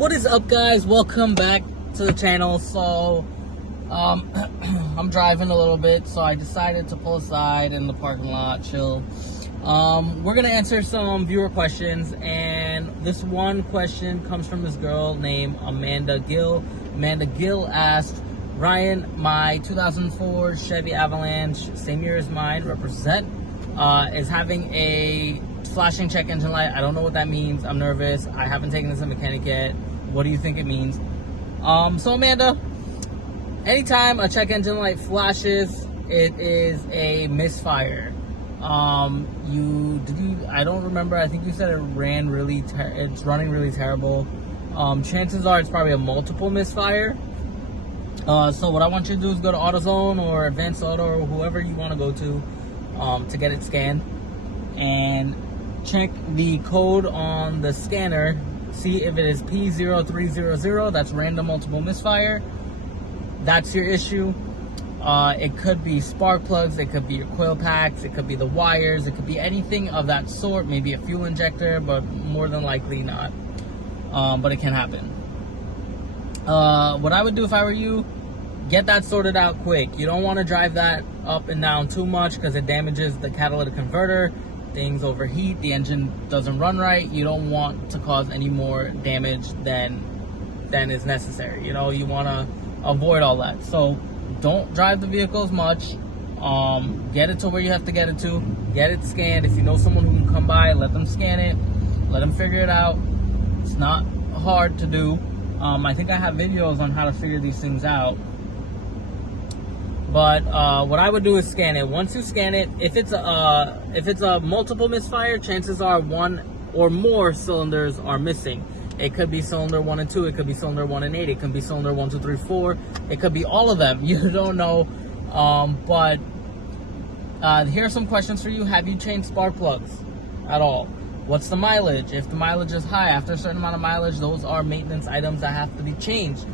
What is up, guys? Welcome back to the channel. So I'm driving a little bit, so I decided to pull aside in the parking lot, chill. We're gonna answer some viewer questions, and this one question comes from this girl named Amanda Gill. Amanda Gill asked, Ryan, my 2004 Chevy Avalanche, same year as mine, represent, is having a flashing check engine light. I don't know what that means. I'm nervous. I haven't taken this to a mechanic yet. What do you think it means? So Amanda, anytime a check engine light flashes, it is a misfire. I don't remember. I think you said it's running really terrible. Chances are it's probably a multiple misfire. So what I want you to do is go to AutoZone or Advanced Auto or whoever you want to go to get it scanned, and check the code on the scanner. See if it is P0300. That's random multiple misfire. That's your issue. It could be spark plugs, it could be your coil packs, it could be the wires, it could be anything of that sort. Maybe a fuel injector, but more than likely not. But it can happen. What I would do if I were you, get that sorted out quick. You don't want to drive that up and down too much because it damages the catalytic converter. Things overheat, the engine doesn't run right. You don't want to cause any more damage than is necessary. You know, you want to avoid all that. So don't drive the vehicle as much. Get it to where you have to get it to. Get it scanned. If you know someone who can come by, let them scan it. Let them figure it out. It's not hard to do. I think I have videos on how to figure these things out. But what I would do is scan it. Once you scan it, if it's a multiple misfire, chances are one or more cylinders are missing. It could be cylinder 1 and 2. It could be cylinder 1 and 8. It could be cylinder 1, 2, 3, 4. It could be all of them. You don't know. But here are some questions for you. Have you changed spark plugs at all? What's the mileage? If the mileage is high, after a certain amount of mileage, those are maintenance items that have to be changed.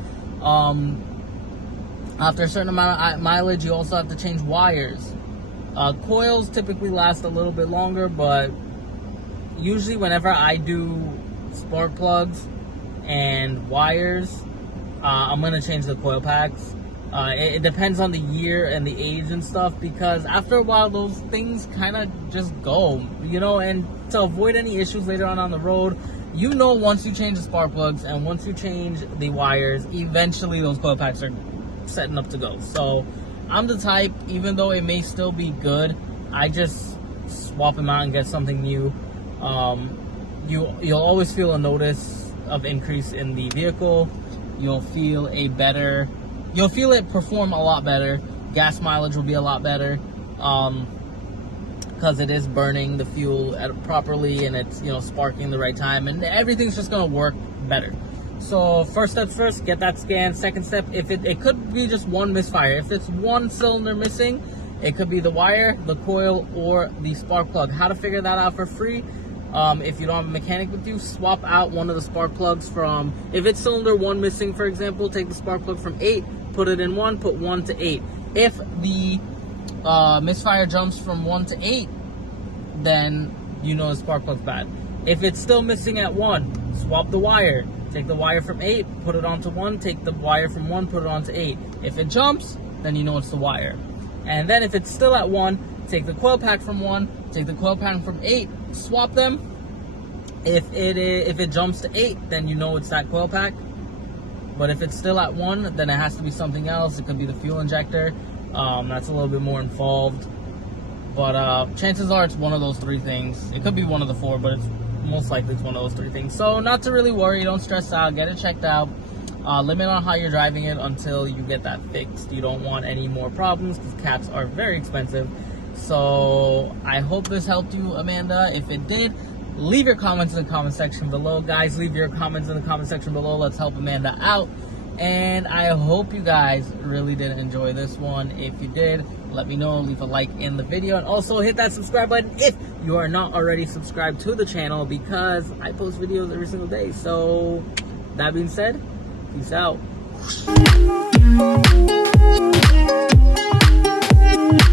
After a certain amount of mileage, you also have to change wires. Coils typically last a little bit longer, but usually whenever I do spark plugs and wires, I'm going to change the coil packs. It depends on the year and the age and stuff, because after a while those things kind of just go, you know. And to avoid any issues later on the road, you know, once you change the spark plugs and once you change the wires, eventually those coil packs are setting up to go. So I'm the type, even though it may still be good, I just swap them out and get something new. You'll always feel a notice of increase in the vehicle. You'll feel it perform a lot better. Gas mileage will be a lot better, because it is burning the fuel properly, and it's, you know, sparking the right time, and everything's just gonna work better. So first steps first, get that scanned. Second step, if it could be just one misfire. If it's one cylinder missing, it could be the wire, the coil, or the spark plug. How to figure that out for free? If you don't have a mechanic with you, swap out one of the spark plugs from, if it's cylinder 1 missing, for example, take the spark plug from 8, put it in 1, put 1 to 8. If the misfire jumps from 1 to 8, then you know the spark plug's bad. If it's still missing at 1, swap the wire. Take the wire from 8, put it onto 1, take the wire from 1, put it onto 8. If it jumps, then you know it's the wire. And then if it's still at 1, take the coil pack from 1, take the coil pack from 8, swap them. If it jumps to 8, then you know it's that coil pack. But if it's still at 1, then it has to be something else. It could be the fuel injector. That's a little bit more involved. But chances are it's one of those 3 things. It could be one of the 4, but most likely it's one of those 3 things. So not to really worry, don't stress out, get it checked out. Limit on how you're driving it until you get that fixed. You don't want any more problems, because cats are very expensive. So I hope this helped you, Amanda. If it did, leave your comments in the comment section below. Guys, leave your comments in the comment section below. Let's help Amanda out. And I hope you guys really did enjoy this one. If you did, let me know. Leave a like in the video, and also hit that subscribe button if you are not already subscribed to the channel, because I post videos every single day. So that being said, peace out.